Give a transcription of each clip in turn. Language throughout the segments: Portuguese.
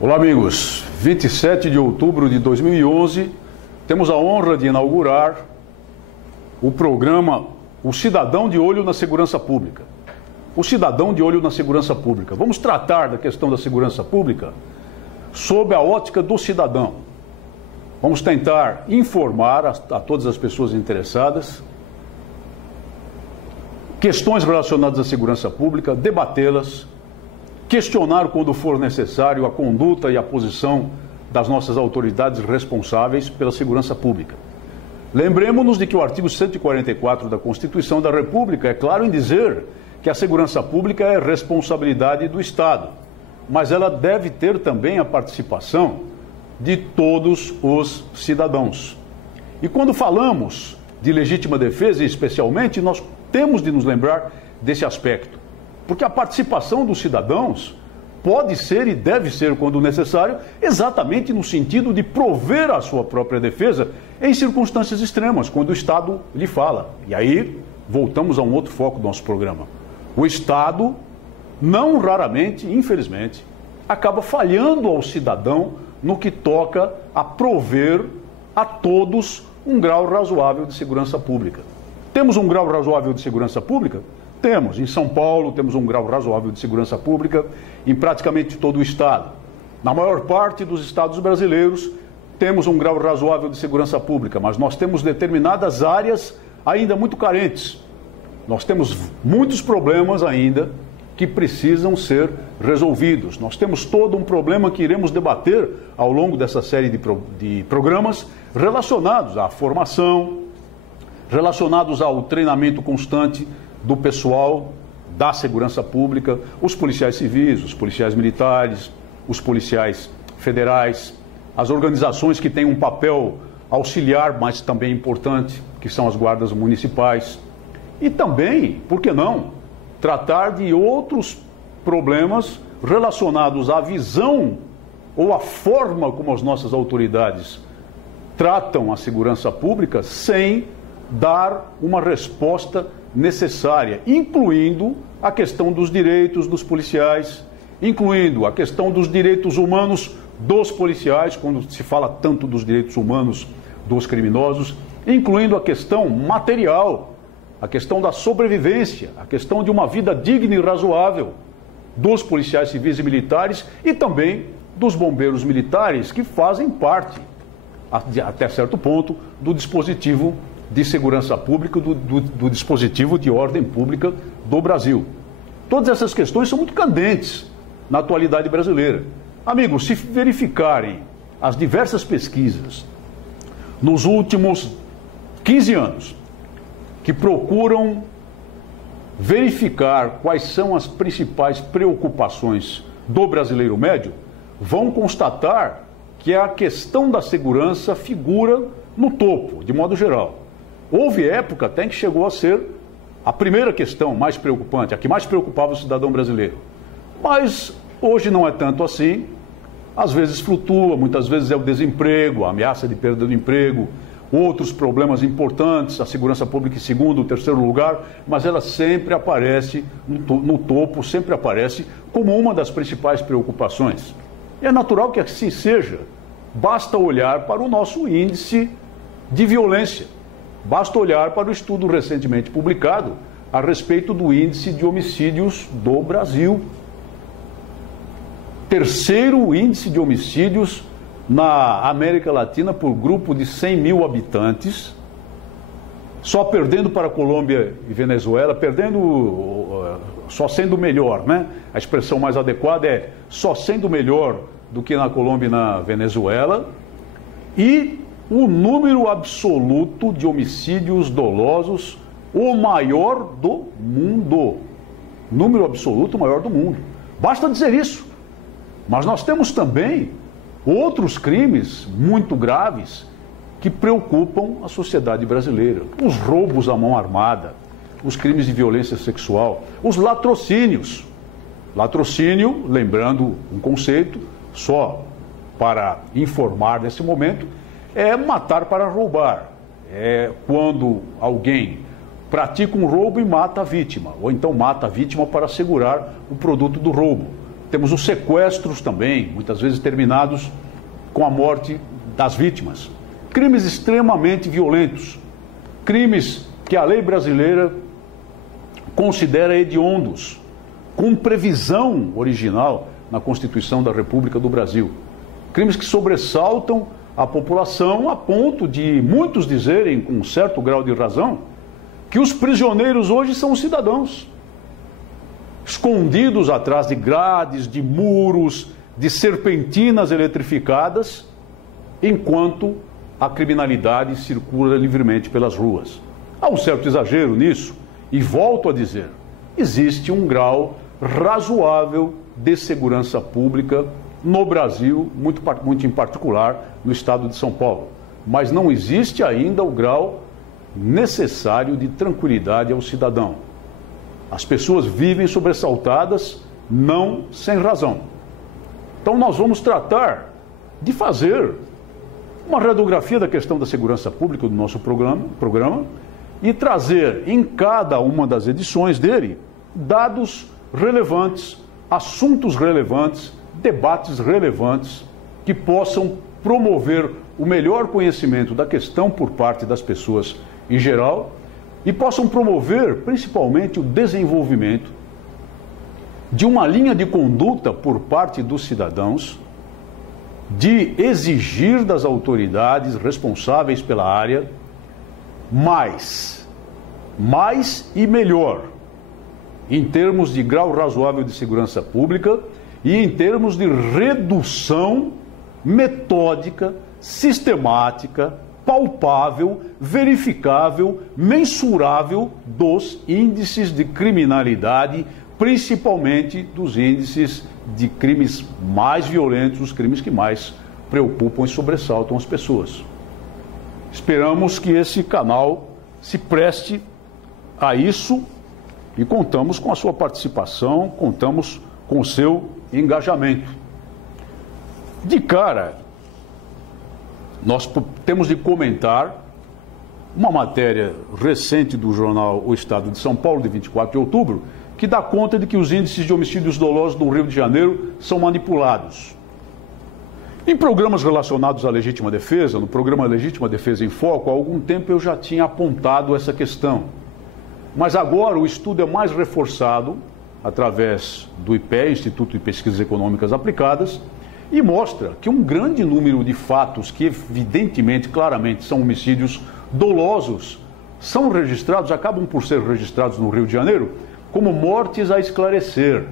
Olá, amigos. 27 de outubro de 2011, temos a honra de inaugurar o programa O Cidadão de Olho na Segurança Pública. O Cidadão de Olho na Segurança Pública. Vamos tratar da questão da segurança pública sob a ótica do cidadão. Vamos tentar informar a todas as pessoas interessadas questões relacionadas à segurança pública, debatê-las, questionar quando for necessário a conduta e a posição das nossas autoridades responsáveis pela segurança pública. Lembremos-nos de que o artigo 144 da Constituição da República é claro em dizer que a segurança pública é responsabilidade do Estado, mas ela deve ter também a participação de todos os cidadãos. E quando falamos de legítima defesa, especialmente, nós temos de nos lembrar desse aspecto, porque a participação dos cidadãos pode ser e deve ser, quando necessário, exatamente no sentido de prover a sua própria defesa em circunstâncias extremas, quando o Estado lhe fala. E aí, voltamos a um outro foco do nosso programa. O Estado, não raramente, infelizmente, acaba falhando ao cidadão no que toca a prover a todos um grau razoável de segurança pública. Temos um grau razoável de segurança pública? Temos. Em São Paulo, temos um grau razoável de segurança pública em praticamente todo o Estado. Na maior parte dos estados brasileiros, temos um grau razoável de segurança pública, mas nós temos determinadas áreas ainda muito carentes. Nós temos muitos problemas ainda que precisam ser resolvidos. Nós temos todo um problema que iremos debater ao longo dessa série de programas relacionados à formação, relacionados ao treinamento constante do pessoal da segurança pública, os policiais civis, os policiais militares, os policiais federais, as organizações que têm um papel auxiliar, mas também importante, que são as guardas municipais. E também, por que não, tratar de outros problemas relacionados à visão ou à forma como as nossas autoridades tratam a segurança pública sem dar uma resposta necessária, incluindo a questão dos direitos dos policiais, incluindo a questão dos direitos humanos dos policiais, quando se fala tanto dos direitos humanos dos criminosos, incluindo a questão material, a questão da sobrevivência, a questão de uma vida digna e razoável dos policiais civis e militares e também dos bombeiros militares, que fazem parte, até certo ponto, do dispositivo de segurança pública, do dispositivo de ordem pública do Brasil. Todas essas questões são muito candentes na atualidade brasileira. Amigos, se verificarem as diversas pesquisas nos últimos 15 anos, que procuram verificar quais são as principais preocupações do brasileiro médio, vão constatar que a questão da segurança figura no topo, de modo geral. Houve época até que chegou a ser a primeira questão mais preocupante, a que mais preocupava o cidadão brasileiro. Mas hoje não é tanto assim, às vezes flutua, muitas vezes é o desemprego, a ameaça de perda do emprego, outros problemas importantes, a segurança pública em segundo, terceiro lugar, mas ela sempre aparece no topo, sempre aparece como uma das principais preocupações. E é natural que assim seja, basta olhar para o nosso índice de violência. Basta olhar para o estudo recentemente publicado a respeito do índice de homicídios do Brasil. Terceiro índice de homicídios na América Latina por grupo de 100 mil habitantes, só perdendo para a Colômbia e Venezuela, só sendo melhor, né? A expressão mais adequada é só sendo melhor do que na Colômbia e na Venezuela, e o número absoluto de homicídios dolosos, o maior do mundo. Número absoluto maior do mundo. Basta dizer isso. Mas nós temos também outros crimes muito graves que preocupam a sociedade brasileira. Os roubos à mão armada, os crimes de violência sexual, os latrocínios. Latrocínio, lembrando um conceito, só para informar nesse momento, é matar para roubar. É quando alguém pratica um roubo e mata a vítima, ou então mata a vítima para assegurar o produto do roubo. Temos os sequestros também, muitas vezes terminados com a morte das vítimas. Crimes extremamente violentos, crimes que a lei brasileira considera hediondos, com previsão original na Constituição da República do Brasil. Crimes que sobressaltam a população a ponto de muitos dizerem, com um certo grau de razão, que os prisioneiros hoje são os cidadãos, escondidos atrás de grades, de muros, de serpentinas eletrificadas, enquanto a criminalidade circula livremente pelas ruas. Há um certo exagero nisso, e volto a dizer, existe um grau razoável de segurança pública no Brasil, muito em particular no estado de São Paulo. Mas não existe ainda o grau necessário de tranquilidade ao cidadão. As pessoas vivem sobressaltadas, não sem razão. Então nós vamos tratar de fazer uma radiografia da questão da segurança pública do nosso programa e trazer em cada uma das edições dele dados relevantes, assuntos relevantes, debates relevantes que possam promover o melhor conhecimento da questão por parte das pessoas em geral e possam promover principalmente o desenvolvimento de uma linha de conduta por parte dos cidadãos de exigir das autoridades responsáveis pela área mais e melhor em termos de grau razoável de segurança pública e em termos de redução metódica, sistemática, palpável, verificável, mensurável dos índices de criminalidade, principalmente dos índices de crimes mais violentos, os crimes que mais preocupam e sobressaltam as pessoas. Esperamos que esse canal se preste a isso e contamos com a sua participação, contamos com o seu engajamento. De cara, nós temos de comentar uma matéria recente do jornal O Estado de São Paulo, de 24 de outubro, que dá conta de que os índices de homicídios dolosos no Rio de Janeiro são manipulados. Em programas relacionados à legítima defesa, no programa Legítima Defesa em Foco, há algum tempo eu já tinha apontado essa questão. Mas agora o estudo é mais reforçado através do IPE, Instituto de Pesquisas Econômicas Aplicadas, e mostra que um grande número de fatos que evidentemente, claramente são homicídios dolosos, são registrados, acabam por ser registrados no Rio de Janeiro como mortes a esclarecer.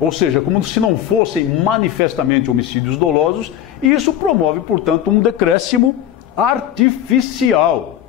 Ou seja, como se não fossem manifestamente homicídios dolosos, e isso promove, portanto, um decréscimo artificial.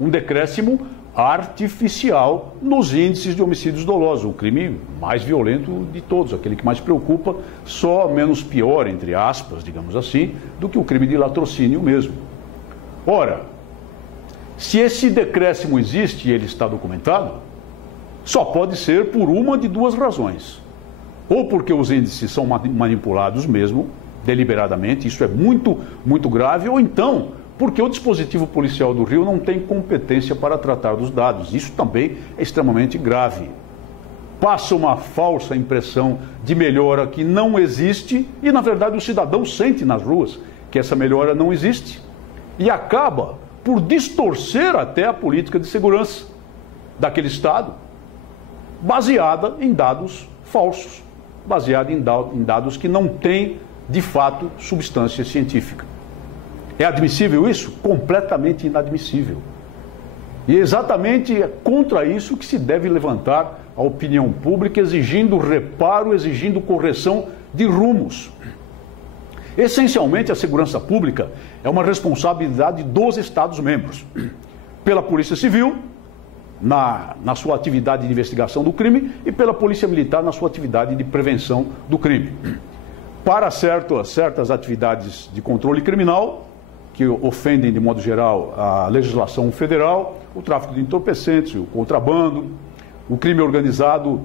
Um decréscimo artificial nos índices de homicídios dolosos, o crime mais violento de todos, aquele que mais preocupa, só menos pior, entre aspas, digamos assim, do que o crime de latrocínio mesmo. Ora, se esse decréscimo existe e ele está documentado, só pode ser por uma de duas razões. Ou porque os índices são manipulados mesmo, deliberadamente, isso é muito, muito grave, ou então porque o dispositivo policial do Rio não tem competência para tratar dos dados. Isso também é extremamente grave. Passa uma falsa impressão de melhora que não existe e, na verdade, o cidadão sente nas ruas que essa melhora não existe e acaba por distorcer até a política de segurança daquele Estado, baseada em dados falsos, baseada em dados que não têm, de fato, substância científica. É admissível isso? Completamente inadmissível. E é exatamente contra isso que se deve levantar a opinião pública, exigindo reparo, exigindo correção de rumos. Essencialmente, a segurança pública é uma responsabilidade dos Estados-membros. Pela Polícia Civil, na sua atividade de investigação do crime, e pela Polícia Militar, na sua atividade de prevenção do crime. Para certas atividades de controle criminal, que ofendem, de modo geral, a legislação federal, o tráfico de entorpecentes, o contrabando, o crime organizado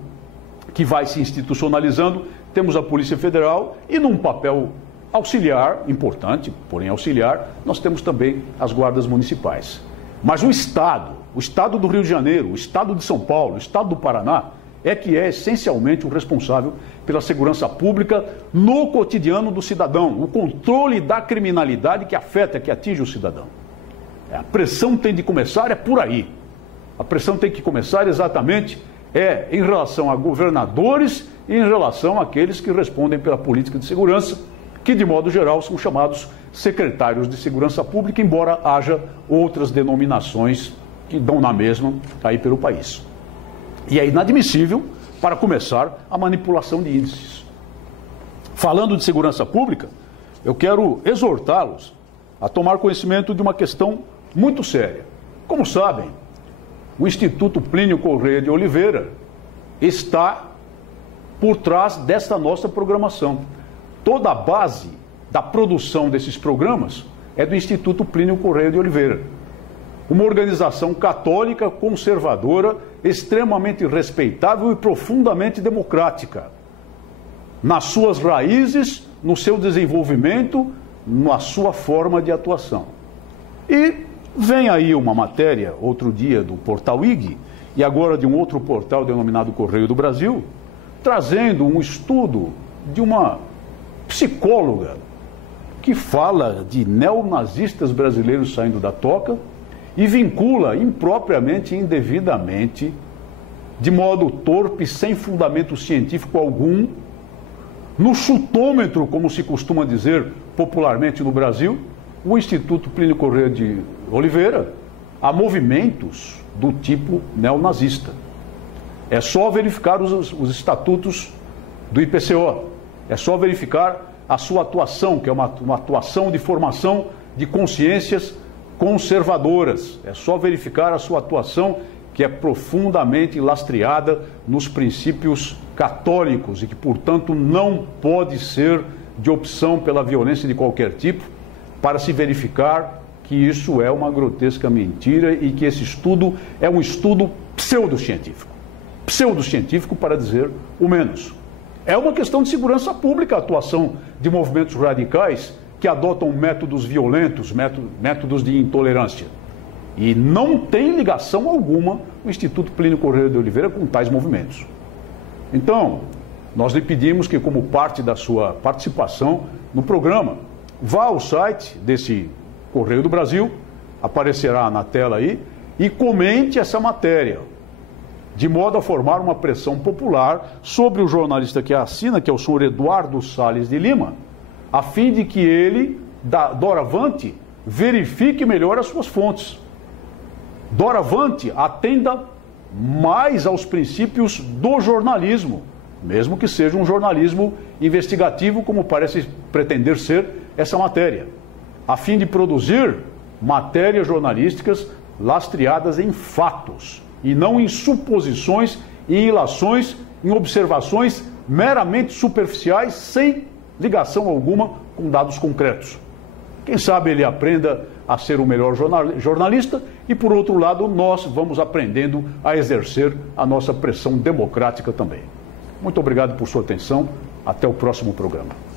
que vai se institucionalizando, temos a Polícia Federal e, num papel auxiliar, importante, porém auxiliar, nós temos também as guardas municipais. Mas o Estado do Rio de Janeiro, o Estado de São Paulo, o Estado do Paraná, é que é essencialmente o responsável pela segurança pública no cotidiano do cidadão, o controle da criminalidade que afeta, que atinge o cidadão. A pressão tem de começar por aí. A pressão tem que começar exatamente em relação a governadores e em relação àqueles que respondem pela política de segurança, que de modo geral são chamados secretários de segurança pública, embora haja outras denominações que dão na mesma aí pelo país. E é inadmissível, para começar, a manipulação de índices. Falando de segurança pública, eu quero exortá-los a tomar conhecimento de uma questão muito séria. Como sabem, o Instituto Plínio Corrêa de Oliveira está por trás desta nossa programação. Toda a base da produção desses programas é do Instituto Plínio Corrêa de Oliveira, uma organização católica, conservadora, extremamente respeitável e profundamente democrática, nas suas raízes, no seu desenvolvimento, na sua forma de atuação. E vem aí uma matéria, outro dia, do portal IG, e agora de um outro portal denominado Correio do Brasil, trazendo um estudo de uma psicóloga que fala de neonazistas brasileiros saindo da toca e vincula impropriamente e indevidamente, de modo torpe, sem fundamento científico algum, no chutômetro, como se costuma dizer popularmente no Brasil, o Instituto Plínio Corrêa de Oliveira a movimentos do tipo neonazista. É só verificar os estatutos do IPCO, é só verificar a sua atuação, que é uma atuação de formação de consciências conservadoras. É só verificar a sua atuação, que é profundamente lastreada nos princípios católicos e que, portanto, não pode ser de opção pela violência de qualquer tipo, para se verificar que isso é uma grotesca mentira e que esse estudo é um estudo pseudocientífico. Pseudocientífico, para dizer o menos. É uma questão de segurança pública a atuação de movimentos radicais que adotam métodos violentos, métodos de intolerância. E não tem ligação alguma o Instituto Plínio Corrêa de Oliveira com tais movimentos. Então, nós lhe pedimos que, como parte da sua participação no programa, vá ao site desse Correio do Brasil, aparecerá na tela aí, e comente essa matéria, de modo a formar uma pressão popular sobre o jornalista que a assina, que é o senhor Eduardo Salles de Lima, a fim de que ele, doravante, verifique melhor as suas fontes. Doravante, atenda mais aos princípios do jornalismo, mesmo que seja um jornalismo investigativo, como parece pretender ser essa matéria, a fim de produzir matérias jornalísticas lastreadas em fatos, e não em suposições, em ilações, em observações meramente superficiais, sem ligação alguma com dados concretos. Quem sabe ele aprenda a ser o melhor jornalista e, por outro lado, nós vamos aprendendo a exercer a nossa pressão democrática também. Muito obrigado por sua atenção. Até o próximo programa.